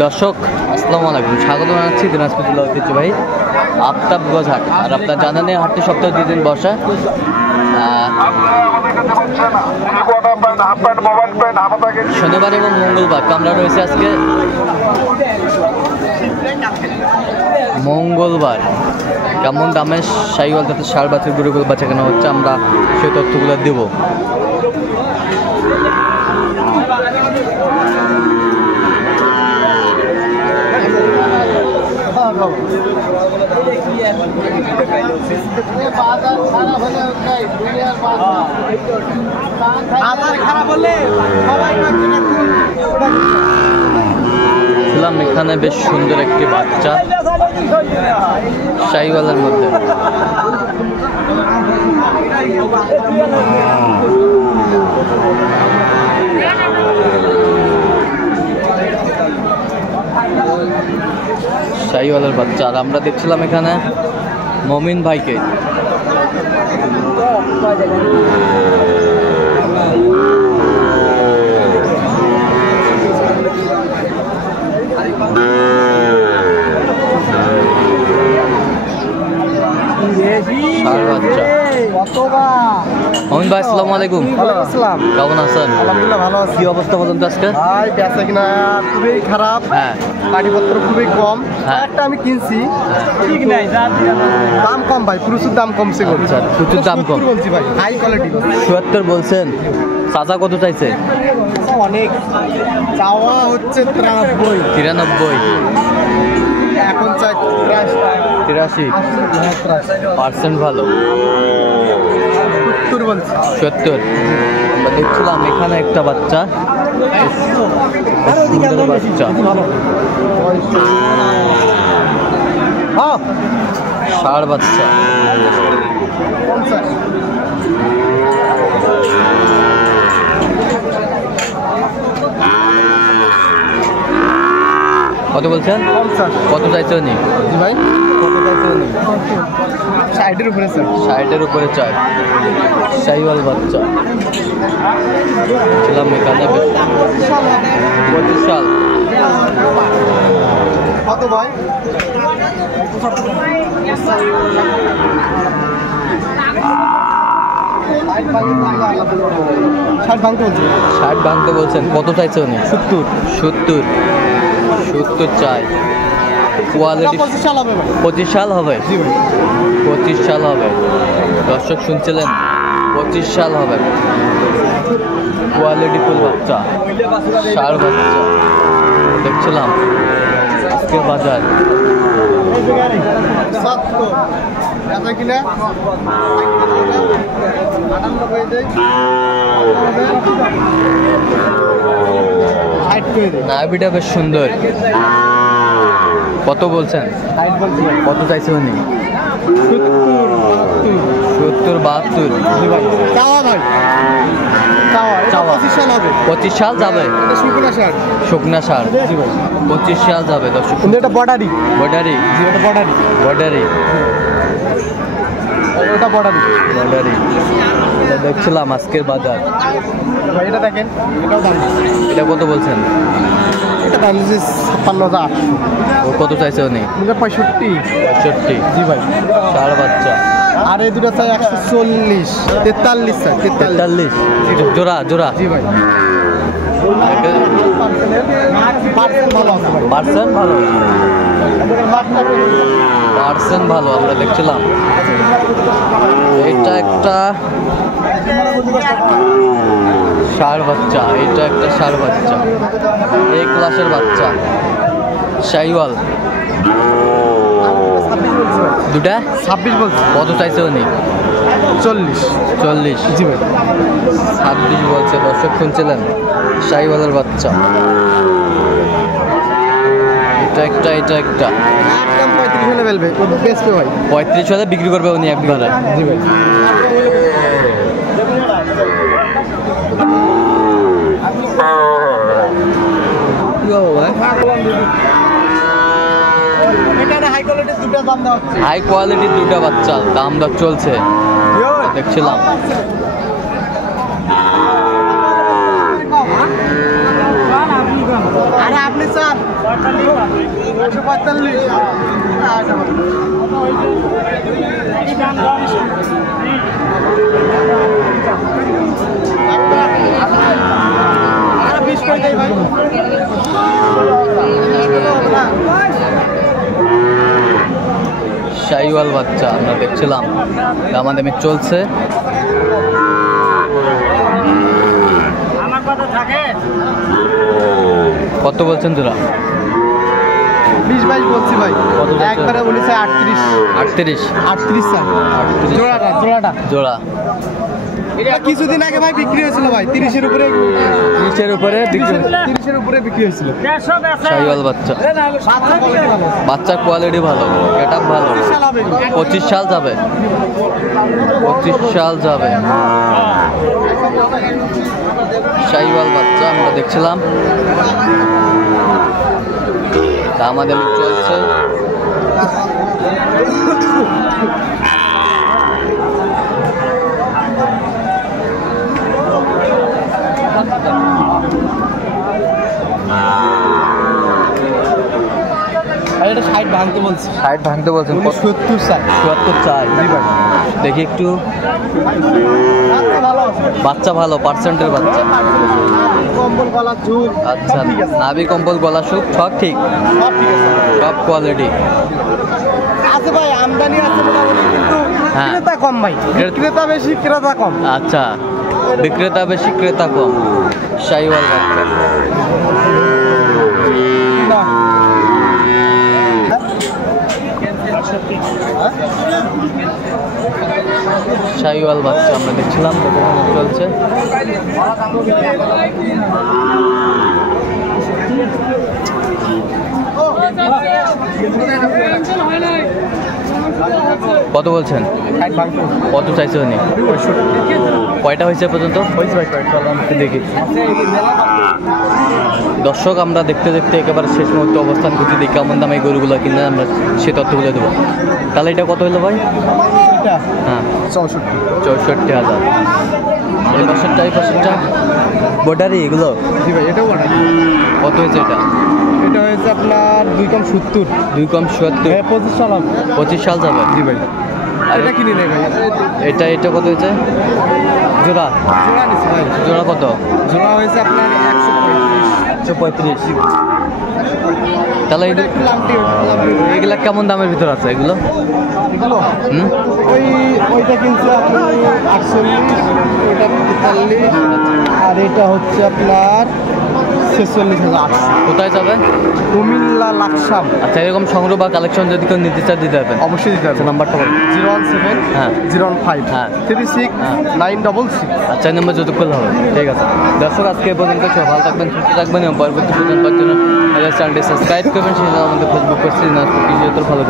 দর্শক আসসালামু আলাইকুম, স্বাগত জানাচ্ছি দিনাজপুর জেলা ঐতিহ্যবাহী আফতাবগঞ্জ হাট। আর আপনার জানেন হাটটি সপ্তাহে 2 দিন বসে, শনিবার এবং মঙ্গলবার। আমরা রয়েছে আজকে মঙ্গলবার। কেমন দামে শাহিওয়াল জাতের ষাঁড় বাছুর গরুগুলো বাচ্চা কেনা হচ্ছে, আমরা সেই তথ্যগুলো দেব। এখানে বেশ সুন্দর একটি বাচ্চা শাহিওয়ালের মধ্যে। শাহিওয়ালের বাচ্চা। আর আমরা দেখছিলাম এখানে মমিন ভাইকে। মমিন ভাই আসসালামু আলাইকুম। কেমন আছেন? আলহামদুলিল্লাহ ভালো আছি। কি অবস্থা বলুন তো আজকে? ভাই বেচা কিনা খুবই খারাপ। হ্যাঁ, গাড়িপত্র খুবই কম। হ্যাঁ। একটা আমি কিনছি, ঠিক নাই, দাম কম ভাই, প্রচুর দাম কমছে। আচ্ছা, প্রচুর দাম কম বলছি ভাই, হাই কোয়ালিটি। ৭৪ বলছেন। চাচা কত চাইছে? অনেক চাওয়া হচ্ছে 93। এখন চাই 83% ভালো। 70 বলছি। 70। আমরা দেখছিলাম এখানে একটা বাচ্চা, সুন্দর বাচ্চা, ষাঁড় বাচ্চা। কত বলছেন? কত চাইছে উনি? ভাই কত চাইছে উনি? 60-এর উপরে স্যার। 60-এর উপরে চাই। শাহিওয়াল বাচ্চা ছিলাম এখানে। 25 সাল। কত ভাই? 60 ভাঙতে বলছেন। কত চাইছে উনি? 70 চাই। কোয়ালিটি 25 সাল হবে। 25 সাল হবে। দর্শক শুনছিলেন, 25 সাল হবে। কোয়ালিটি ফুল বাচ্চা, ষাঁড় বাচ্চা দেখছিলাম আজকের বাজার। নাভিটা বেশ সুন্দর। কত বলছেন? কত চাইছে উনি? 70, 72। 25 সাল যাবে। শুকনা ষাঁড় 25 সাল যাবে। দর্শক এটা বর্ডারি। বর্ডারি দেখছিলাম আজকের বাজার। এটা দেখেন, এটা কত বলছেন? এটা দাম দিচ্ছে 56,000। ও কত চাইছে উনি? 65। জি ভাই, ষাঁড় বাচ্চা। আর এই দুটো চাই 140, 43 চাই। 43 জোড়া। জি ভাই, পার্সেন্ট ভালো। আমরা দেখছিলাম এটা একটা ষাঁড় বাচ্চা, এই ক্লাসের বাচ্চা শাহিওয়াল। দুটা 26 বলছে। কত চাইছে উনি? 40। জি ভাই, 26 বলছে। দর্শক শুনছিলেন, শাহিওয়ালের বাচ্চা। এটা একটা একদম 35 হলে ফেলবে, বেচবে ভাই। 35 হলে বিক্রি করবে উনি একবারে। জি ভাই, হাই কোয়ালিটির দুটা বাচ্চা দাম দর চলছে দেখছিলাম। আরে আপনি স্যার শাহিওয়াল বাচ্চা আমরা দেখছিলাম, দামাদামি চলছে। কত বলছেন তোরা? 20-22 বলছি ভাই। কত বলছো? একবারে বলেছে 38 38 স্যার। জোড়াটা জোড়া। এটা কিছুদিন আগে ভাই বিক্রি হয়েছিল ভাই 30-এর উপরে। 30-এর উপরে বিক্রি, 30-এর উপরে বিক্রি হয়েছিল। শাহিওয়াল বাচ্চা। বাচ্চার কোয়ালিটি ভালো, গেট আপ ভালো। 25 সাল যাবে, 25 সাল যাবে। শাহিওয়াল বাচ্চা আমরা দেখছিলাম, দামাদামি চলছে। এটা 60 ভাঙতে বলছি। 60 ভাঙতে বলছেন, 70 চাই। 74 চাই। দেখি একটু, ভালো আছে, বাচ্চা ভালো, পার্সেন্টের বাচ্চা। কম্বল গলা ঝুল। আচ্ছা, নাভি কম্বল গলা সুখ সব ঠিক, সব ঠিক আছে। সব কোয়ালিটি আছে ভাই, আমদানি আছে মোটামুটি, কিন্তু হ্যাঁ। ক্রেতা কম ভাই। ক্রেতা বেশি, ক্রেতা কম। আচ্ছা, বিক্রেতা বেশি ক্রেতা কম। শাহিওয়াল বাচ্চা। শাহিওয়াল বাচ্চা আমরা দেখছিলাম, চলছে। কত বলছেন? কত চাইছে উনি? কয়টা হয়েছে পর্যন্ত? দেখি দর্শক, আমরা দেখতে দেখতে একেবারে শেষ মুহূর্তে অবস্থান করছি। দেখি কেমন দামে এই গরুগুলো কিনলে আমরা সে তথ্যগুলো দেবো। তাহলে এটা কত হলো ভাই? হ্যাঁ, 64,000। এই পাশেরটা, এই পাশেরটা বর্ডারি এগুলো? জি ভাই, এটাও বড়। কত হয়েছে এটা? এটা হয়েছে আপনার 2 কম 70। 2 কম 70। 25 সাল হবে। 25 সাল যাবে। জি ভাই। আর এটা কিনি নেই ভাই। এটা কত হয়েছে? জোড়া জোড়া নিচ্ছে ভাই। জোড়া কত? জোড়া হয়েছে আপনার 135। তাহলে এগুলা কেমন দামের ভিতর আছে এগুলো? এগুলো ওইটা কিনছে আপনি 48, ওইটা 43, আর এটা হচ্ছে আপনার 46,800। কোথায় যাবে? কুমিল্লা লাকসাম। আচ্ছা, এরকম সংগ্রহ বা কালেকশন যদি কেউ নিতে চায় দিতে পারবেন? অবশ্যই দিতে হবে। নাম্বারটা বলুন। 017 হ্যাঁ 015 হ্যাঁ 36 হ্যাঁ 966। আচ্ছা, এই নম্বর যতক্ষণ হবে। ঠিক আছে দর্শক, আজকে এ পর্যন্ত সব ভালো থাকবেন, সুস্থ থাকবেন এবং পরবর্তী পর্যন্ত চ্যানেলটি সাবস্ক্রাইব করবেন। সেই আমাদের ফেসবুক পেজ ভালো